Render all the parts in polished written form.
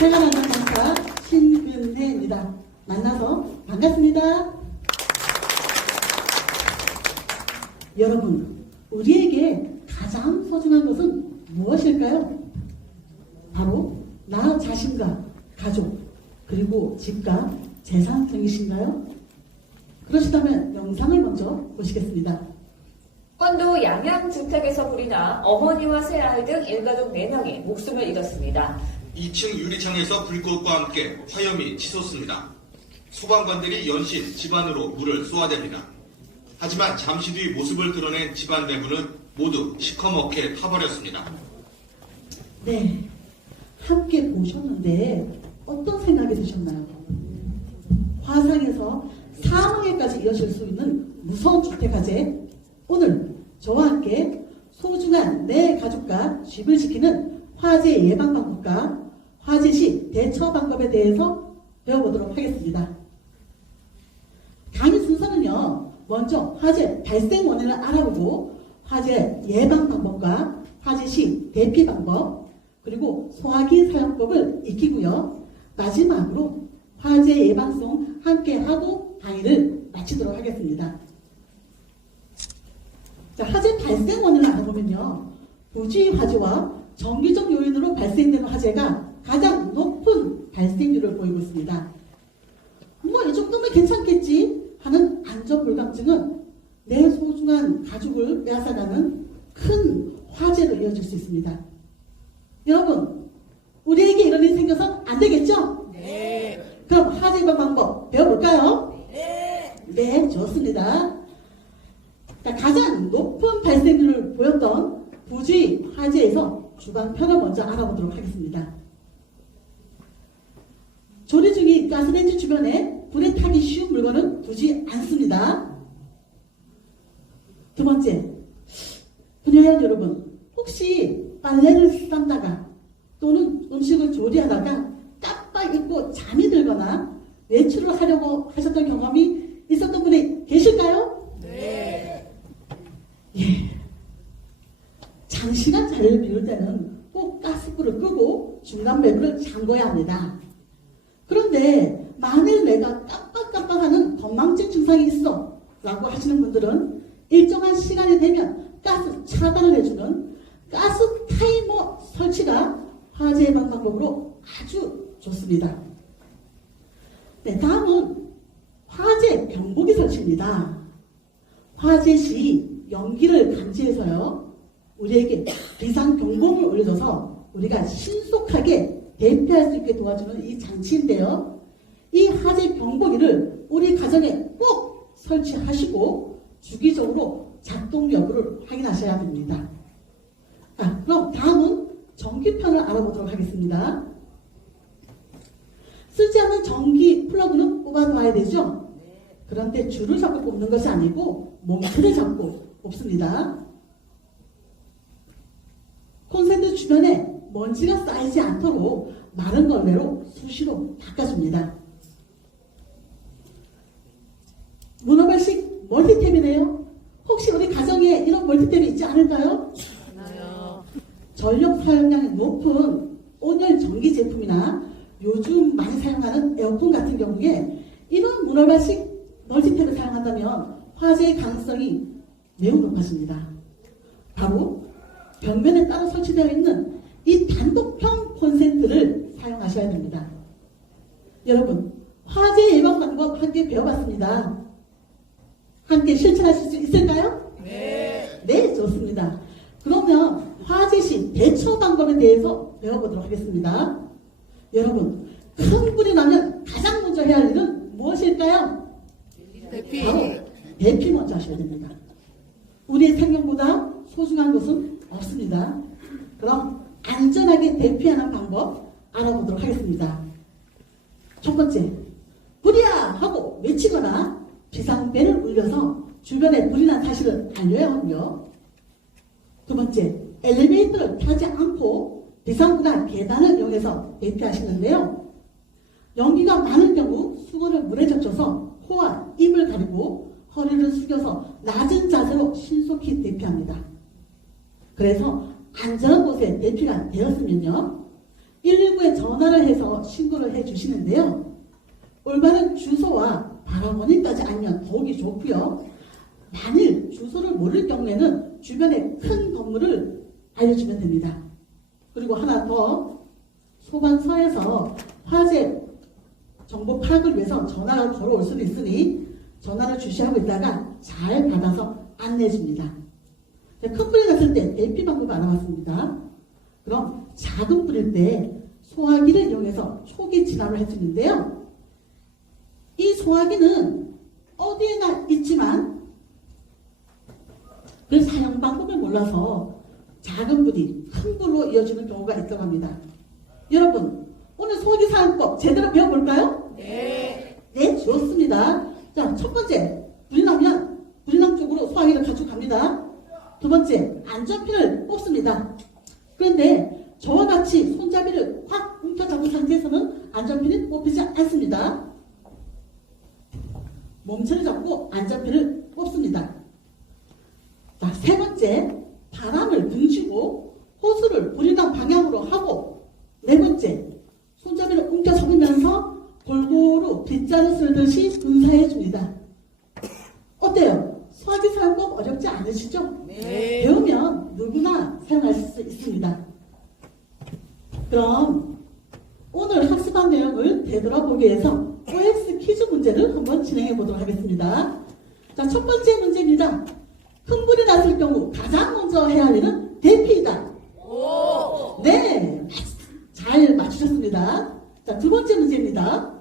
제가 만난 강사 신근혜입니다. 만나서 반갑습니다. 여러분, 우리에게 가장 소중한 것은 무엇일까요? 바로 나 자신과 가족, 그리고 집과 재산 등이신가요? 그러시다면 영상을 먼저 보시겠습니다. 권도 양양주택에서 불이 나 어머니와 새아이 등 일가족 4명이 목숨을 잃었습니다. 2층 유리창에서 불꽃과 함께 화염이 치솟습니다. 소방관들이 연신 집안으로 물을 쏘아댑니다. 하지만 잠시 뒤 모습을 드러낸 집안 내부는 모두 시커멓게 타버렸습니다. 네, 함께 보셨는데 어떤 생각이 드셨나요? 화상에서 사망에까지 이어질 수 있는 무서운 주택화재, 오늘 저와 함께 소중한 내 가족과 집을 지키는 화재 예방 방법과 화재 시 대처 방법에 대해서 배워보도록 하겠습니다. 강의 순서는요, 먼저 화재 발생 원인을 알아보고 화재 예방 방법과 화재 시 대피 방법, 그리고 소화기 사용법을 익히고요. 마지막으로 화재 예방송 함께하고 강의를 마치도록 하겠습니다. 자, 화재 발생 원인을 알아보면요, 부지 화재와 정기적 요인으로 발생되는 화재가 가장 높은 발생률을 보이고 있습니다. 뭐 이 정도면 괜찮겠지 하는 안전불감증은 내 소중한 가족을 빼앗아가는 큰 화재로 이어질 수 있습니다. 여러분, 우리에게 이런 일이 생겨서 안 되겠죠? 네. 그럼 화재 예방 방법 배워볼까요? 네. 네, 좋습니다. 자, 가장 높은 발생률을 보였던 부지 화재에서 주방편을 먼저 알아보도록 하겠습니다. 조리 중인 가스레인지 주변에 불에 타기 쉬운 물건은 두지 않습니다. 두 번째, 분야원 여러분, 혹시 빨래를 싼다가 또는 음식을 조리하다가 깜빡 잊고 잠이 들거나 외출을 하려고 하셨던 경험이 있었던 분이 계실까요? 네. 예. 장시간 자리를 비울 때는 꼭 가스불을 끄고 중간 밸브를 잠궈야 합니다. 그런데 만일 내가 깜빡깜빡하는 건망증 증상이 있어 라고 하시는 분들은 일정한 시간이 되면 가스 차단을 해주는 가스 타이머 설치가 화재 예방 방법으로 아주 좋습니다. 네, 다음은 화재 경보기 설치입니다. 화재 시 연기를 감지해서요, 우리에게 비상 경보음을 올려줘서 우리가 신속하게 대피할 수 있게 도와주는 이 장치인데요. 이 화재 경보기를 우리 가정에 꼭 설치하시고 주기적으로 작동 여부를 확인하셔야 됩니다. 그럼 다음은 전기판을 알아보도록 하겠습니다. 쓰지 않는 전기 플러그는 뽑아놔야 되죠? 그런데 줄을 잡고 뽑는 것이 아니고 몽트를 잡고 뽑습니다. 콘센트 주변에 먼지가 쌓이지 않도록 마른 걸레로 수시로 닦아줍니다. 문어발식 멀티탭이네요. 혹시 우리 가정에 이런 멀티탭이 있지 않을까요? 하나요. 전력 사용량이 높은 온열 전기 제품이나 요즘 많이 사용하는 에어컨 같은 경우에 이런 문어발식 멀티탭을 사용한다면 화재의 가능성이 매우 높아집니다. 바로 벽면에 따로 설치되어 있는 이 단독형 콘센트를 사용하셔야 됩니다. 여러분, 화재 예방 방법 함께 배워봤습니다. 함께 실천하실 수 있을까요? 네. 네, 좋습니다. 그러면 화재 시 대처 방법에 대해서 배워보도록 하겠습니다. 여러분, 큰 불이 나면 가장 먼저 해야 할 일은 무엇일까요? 대피. 바로 대피 먼저 하셔야 됩니다. 우리의 생명보다 소중한 것은 없습니다. 그럼 안전하게 대피하는 방법 알아보도록 하겠습니다. 첫 번째, 불이야 하고 외치거나 비상벨을 울려서 주변에 불이 난 사실을 알려야 하고요. 두 번째, 엘리베이터를 타지 않고 비상구나 계단을 이용해서 대피하시는데요. 연기가 많은 경우 수건을 물에 젖혀서 코와 입을 가리고 허리를 숙여서 낮은 자세로 신속히 대피합니다. 그래서 안전한 곳에 대피가 되었으면요, 119에 전화를 해서 신고를 해주시는데요. 올바른 주소와 발화원인까지 알면 더욱이 좋고요. 만일 주소를 모를 경우에는 주변에 큰 건물을 알려주면 됩니다. 그리고 하나 더, 소방서에서 화재 정보 파악을 위해서 전화가 걸어올 수도 있으니 전화를 주시하고 있다가 잘 받아서 안내해 줍니다. 큰 불이 났을 때 대피 방법 알아봤습니다. 그럼 작은 불일 때 소화기를 이용해서 초기 진화를 해주는데요. 이 소화기는 어디에나 있지만 그 사용 방법을 몰라서 작은 불이 큰 불로 이어지는 경우가 있다고 합니다. 여러분, 오늘 소화기 사용법 제대로 배워볼까요? 네. 네, 좋습니다. 자, 첫 번째, 불이 나면 불이 쪽으로 소화기를 가져갑니다. 두 번째, 안전핀을 뽑습니다. 그런데 저와 같이 손잡이를 확 움켜잡은 상태에서는 안전핀이 뽑히지 않습니다. 몸체를 잡고 안전핀을 뽑습니다. 자, 세 번째, 바람을 등지고 호수를 불이 난 방향으로 하고, 네 번째, 손잡이를 움켜잡으면서 골고루 빗자루 쓸듯이 분사해 줍니다. 어때요? 소화기 사용법 어렵지 않으시죠? 네. 배우면 누구나 사용할 수 있습니다. 그럼 오늘 학습한 내용을 되돌아보기 위해서 OX 퀴즈 문제를 한번 진행해 보도록 하겠습니다. 자, 첫 번째 문제입니다. 큰 불이 났을 경우 가장 먼저 해야 할 일은 대피이다. 오. 네, 잘 맞추셨습니다. 자, 두 번째 문제입니다.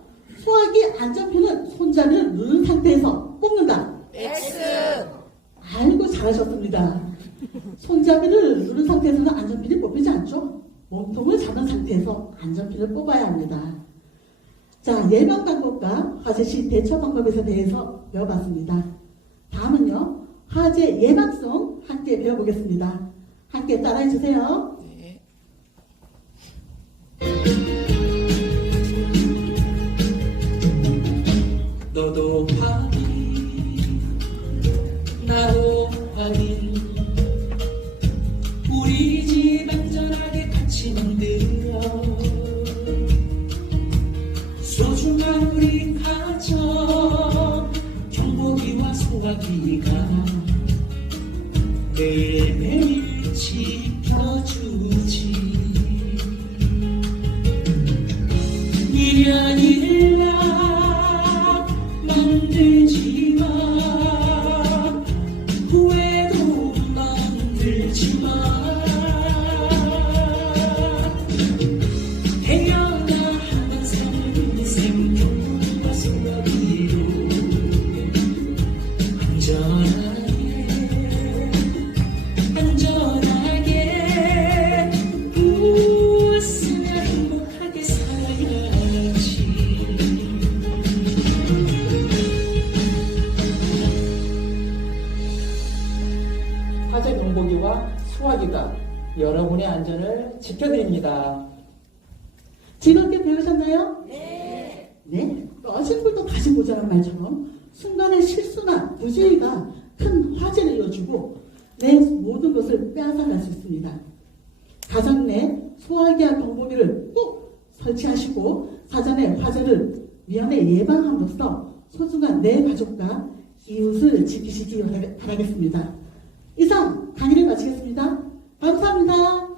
소화기 안전핀은 손잡이를 누른 상태에서 꼽는다. X. 아이고, 잘하셨습니다. 손잡이를 누른 상태에서는 안전핀이 뽑히지 않죠? 몸통을 잡은 상태에서 안전핀을 뽑아야 합니다. 자, 예방 방법과 화재 시 대처 방법에 대해서 배워봤습니다. 다음은요, 화재 예방성 함께 배워보겠습니다. 함께 따라해 주세요. 너도 확인 나도 확인 우리 집 안전하게 같이 만들어 소중한 우리 가족 경보기와 소화기가 매일매일 지켜주지 미련일라 만들지마 후회도 만들지마 태어나 평생 경보기와 소화기로 안전하게 웃으며 행복하게 살아야지. 화재 경보기와 소화기가 여러분의 안전을 지켜드립니다. 즐겁게 배우셨나요? 네. 네. 꺼진 불도 다시 보자는 말처럼 순간의 실수나 부주의가 큰 화재를 이어주고 내 모든 것을 빼앗아갈 수 있습니다. 가정 내 소화기와 경보기를 꼭 설치하시고 사전에 화재를 미연에 예방함으로써 소중한 내 가족과 이웃을 지키시기 바라겠습니다. 이상 강의를 마치겠습니다. 감사합니다.